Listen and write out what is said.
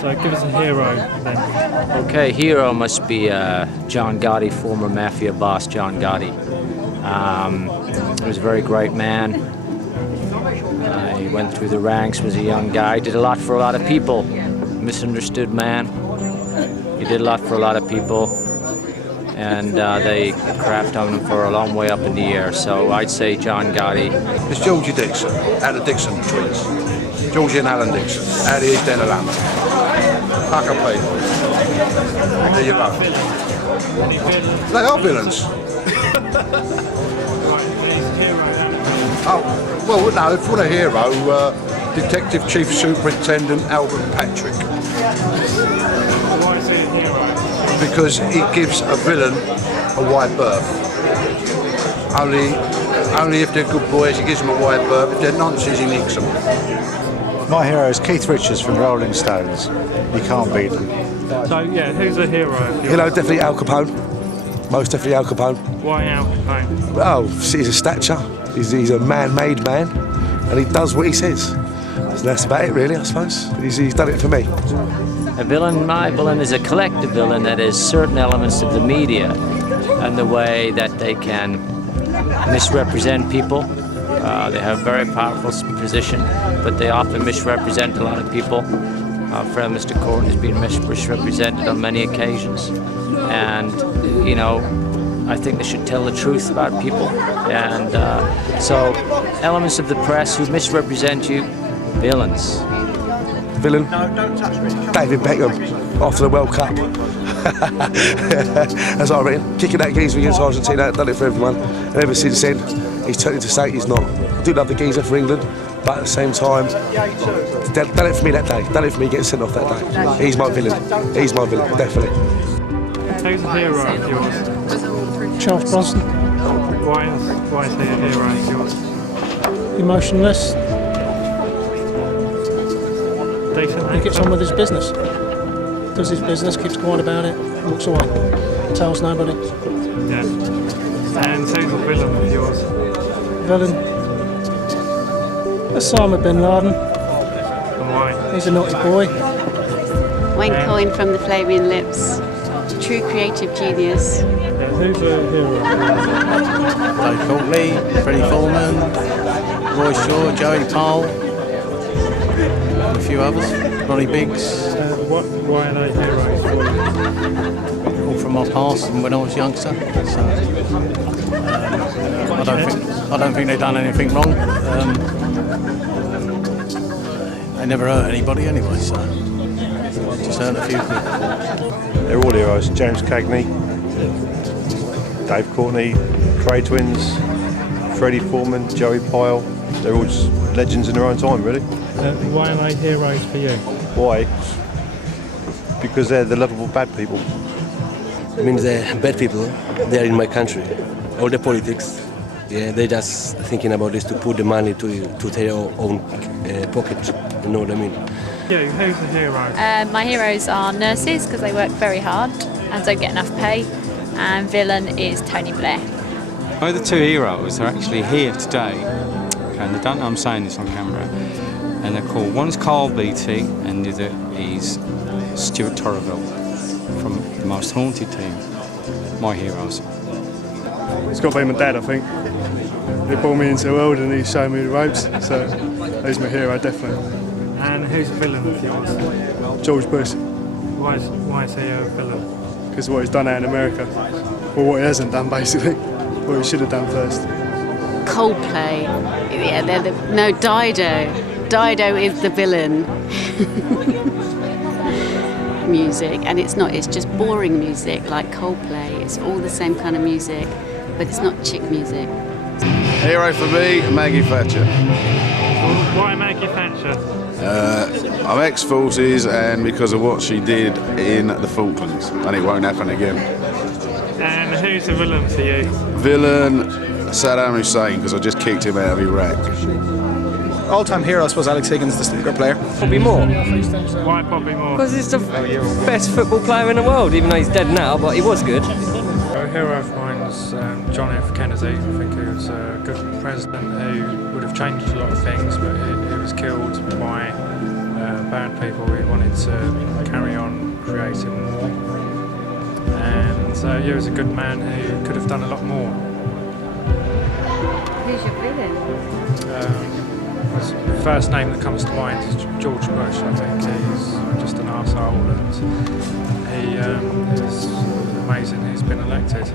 So give us a hero then. Okay, hero must be John Gotti, former mafia boss John Gotti. He was a very great man. He went through the ranks, was a young guy, did a lot for a lot of people. Misunderstood man. He did a lot for a lot of people, and they crapped on him for a long way up in the air. So I'd say John Gotti. It's Georgie Dixon, out of Dixon twins. Georgie and Alan Dixon, out of the East End of London. Pucker people. There you go. They are villains. Oh, well, no, for a hero, Detective Chief Superintendent Albert Patrick. Why is he a hero? Because he gives a villain a wide berth. Only if they're good boys, he gives them a wide berth. If they're nonsense, he nicks them. My hero is Keith Richards from Rolling Stones. You can't beat them. So yeah, who's a hero? Definitely Al Capone. Most definitely Al Capone. Why Al Capone? Oh, he's a stature. He's a man-made man, and he does what he says. So that's about it, really, I suppose. He's done it for me. A villain, my villain, is a collective villain that is certain elements of the media and the way that they can misrepresent people. They have a very powerful position, but they often misrepresent a lot of people. Our friend Mr. Courtney has been misrepresented on many occasions, and you know, I think they should tell the truth about people. And so, elements of the press who misrepresent you, villains. Villain? David Beckham, after the World Cup. That's what I reckon. Kicking that geezer against Argentina, done it for everyone. And ever since then, he's turned into state, he's not. I do love the geezer for England, but at the same time, done it for me that day. Done it for me getting sent off that day. He's my villain. He's my villain, definitely. Who's a hero of yours? Charles Bronson. Why is he a hero of yours? Emotionless. Decent. He gets on with his business. Does his business, keeps quiet about it, walks away. Tells nobody. Yeah. And who's a villain of yours? Villain. Osama bin Laden. And why? He's a naughty boy. Wayne Coyne from the Flaming Lips. True creative genius. Yeah, who's a hero? Dave Courtney, Freddie Foreman, Roy Shaw, Joey Powell, and a few others, Ronnie Biggs. Why are they heroes for you? All from my past and when I was a youngster. So I don't think they've done anything wrong. They never hurt anybody anyway, so just hurt a few people. They're all heroes. James Cagney, Dave Courtney, Cray Twins, Freddie Foreman, Joey Pyle. They're all just legends in their own time, really. Why are they heroes for you? Why? Because they're the lovable bad people. It means they're bad people. They are in my country. All the politics, yeah, they're just thinking about this to put the money to their own pocket. You know what I mean? Yeah, who's the hero? My heroes are nurses because they work very hard and don't get enough pay. And villain is Tony Blair. Oh, the two heroes are actually here today, and they don't know I'm saying this on camera. And they're called, one's Carl Beattie and the other is Stuart Torreville from the Most Haunted team. My heroes. It's got to be my dad, I think. He brought me into the world and he showed me the ropes, so he's my hero, definitely. And who's the villain of yours? George Bush. Why is he a villain? Because of what he's done out in America. Or what he hasn't done, basically. What he should have done first. Coldplay. Yeah, no, Dido. Dido is the villain. Music, and it's just boring music like Coldplay. It's all the same kind of music, but it's not chick music. Hero for me, Maggie Thatcher. Why Maggie Thatcher? I'm ex-forces, and because of what she did in the Falklands, and it won't happen again. And who's the villain for you? Villain, Saddam Hussein, because I just kicked him out of Iraq. All-time hero, I suppose, Alex Higgins, the snooker player. Bobby Moore. Why Bobby Moore? Because he's the best football player in the world, even though he's dead now, but he was good. A hero of mine was John F. Kennedy. I think he was a good president who would have changed a lot of things, but he was killed by bad people. He wanted to carry on creating more. And yeah, he was a good man who could have done a lot more. Who's your villain? The first name that comes to mind is George Bush. I think he's just an arsehole, and he is amazing he's been elected.